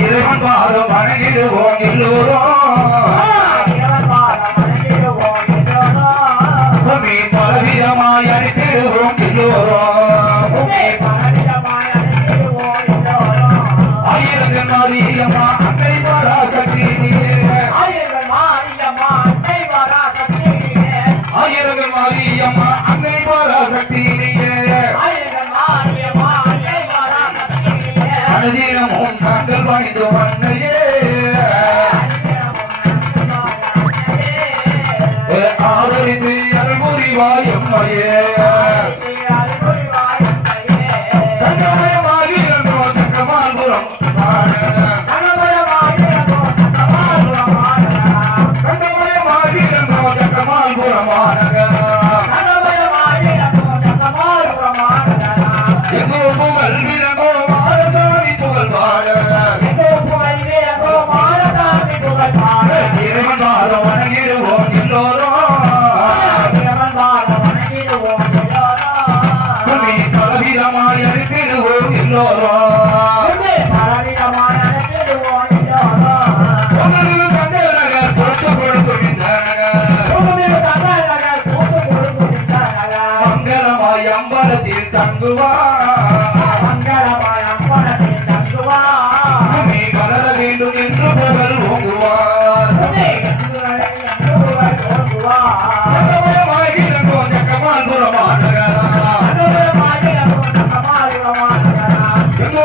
இறைவன் பாதம் வணங்கிடுவோம் எல்லோரும் பலவிதமாய் அழைத்திடுவோம் எல்லோரும் ஆயிரங்கள் மாரியம்மா அன்னை பராசக்தி ஆயிரங்கள் மாரியம்மா அன்னை பராசக்தி அனுதினமும் நாங்கள் வாய்ந்தோம் அன்னையே ஆதரித்து அருள்புரிவாய் அம்மையே வணங்கிடுவோம் எல்லோரும் பலவிதமாய் அழைத்திடுவோம் எல்லோரும் மங்களமாய் அம்பலத்தில் தங்குவார் வளர வேண்டும் என்று புகழ் ஓங்குவார் எங்கோ